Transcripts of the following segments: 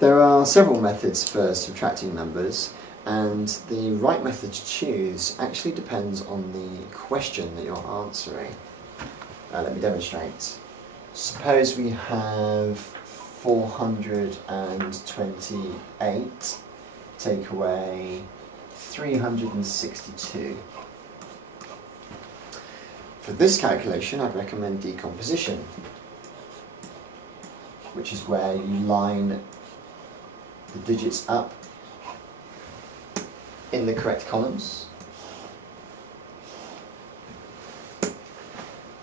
There are several methods for subtracting numbers, and the right method to choose actually depends on the question that you're answering. Let me demonstrate. Suppose we have 428 take away 362. For this calculation, I'd recommend decomposition, which is where you line the digits up in the correct columns.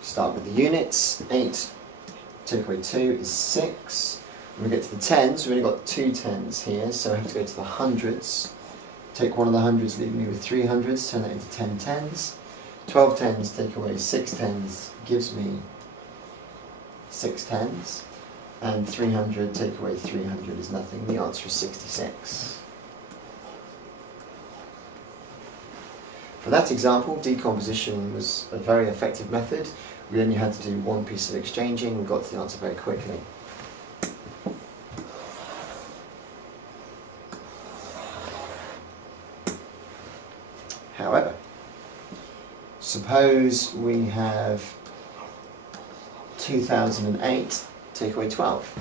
Start with the units. 8 take away 2 is 6. When we get to the tens, we've only got 2 tens here, so I have to go to the hundreds. Take one of the hundreds, leaving me with 3 hundreds, turn that into 10 tens. 12 tens take away 6 tens, gives me 6 tens. And 300 take away 300 is nothing. The answer is 66. For that example, decomposition was a very effective method. We only had to do one piece of exchanging. We got to the answer very quickly. However, suppose we have 2008 take away 12.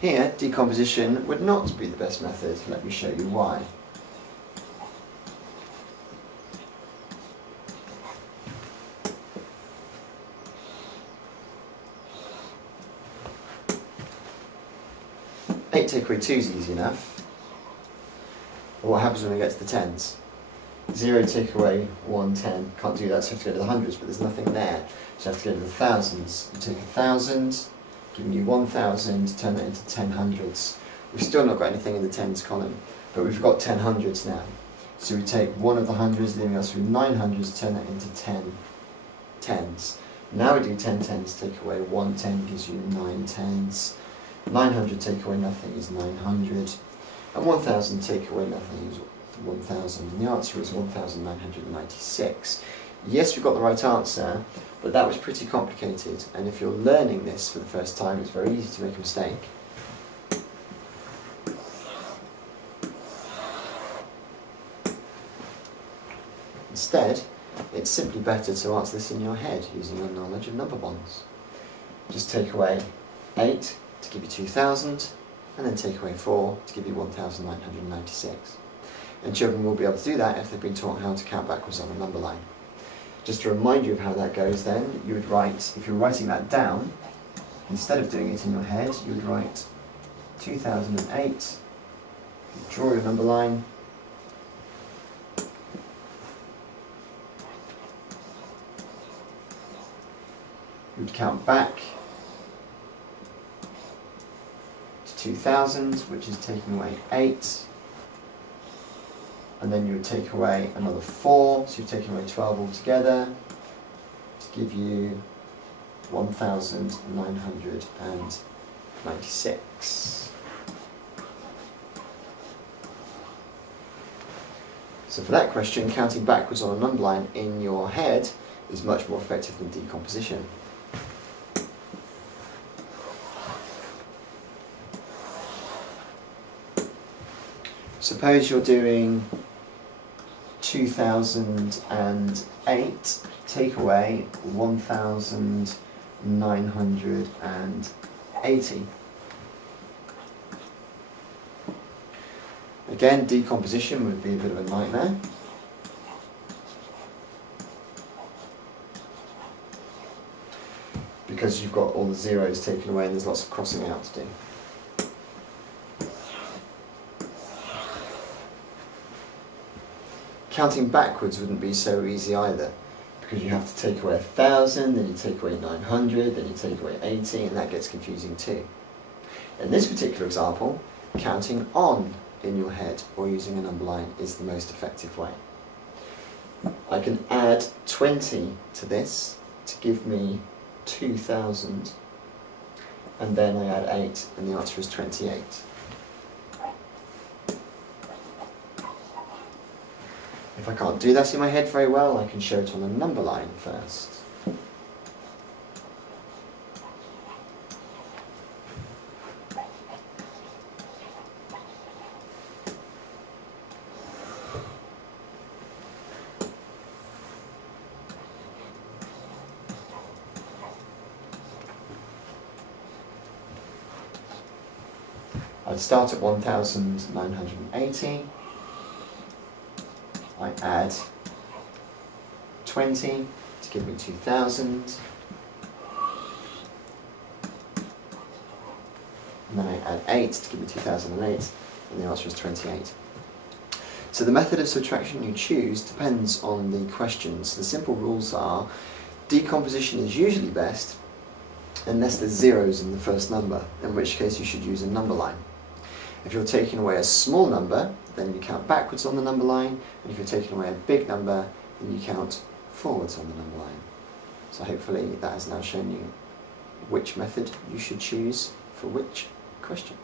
Here, decomposition would not be the best method. Let me show you why. Eight take away 2 is easy enough. But what happens when we get to the tens? 0 take away 1, 10. Can't do that, so I have to go to the hundreds, but there's nothing there. So I have to go to the thousands. You take 1,000, giving you 1,000, turn that into 10 hundreds. We've still not got anything in the tens column, but we've got 10 hundreds now. So we take one of the hundreds, leaving us with 9 hundreds, turn that into 10 tens. Now we do 10 tens, take away 1 10 gives you 9 tens. 900 take away nothing is 900. And 1,000 take away nothing is 1,000, and the answer is 1,996. Yes, we've got the right answer, but that was pretty complicated, and if you're learning this for the first time, it's very easy to make a mistake. Instead, it's simply better to answer this in your head using your knowledge of number bonds. Just take away 8 to give you 2,000, and then take away 4 to give you 1,996. And children will be able to do that if they've been taught how to count backwards on a number line. Just to remind you of how that goes then, you would write, if you're writing that down, instead of doing it in your head, you would write 2008, draw your number line, you would count back to 2000, which is taking away 8, and then you would take away another 4, so you've taken away 12 altogether, to give you 1,996. So for that question, counting backwards on a number line in your head is much more effective than decomposition. Suppose you're doing 2008 take away 1,980. Again, decomposition would be a bit of a nightmare. Because you've got all the zeros taken away and there's lots of crossing out to do. Counting backwards wouldn't be so easy either, because you have to take away 1,000, then you take away 900, then you take away 80, and that gets confusing too. In this particular example, counting on in your head or using a number line is the most effective way. I can add 20 to this to give me 2,000, and then I add 8, and the answer is 28. If I can't do that in my head very well, I can show it on a number line first. I'd start at 1,980, I add 20 to give me 2,000, and then I add 8 to give me 2008, and the answer is 28. So the method of subtraction you choose depends on the questions. The simple rules are decomposition is usually best unless there's zeros in the first number, in which case you should use a number line. If you're taking away a small number, then you count backwards on the number line, and if you're taking away a big number, then you count forwards on the number line. So hopefully that has now shown you which method you should choose for which question.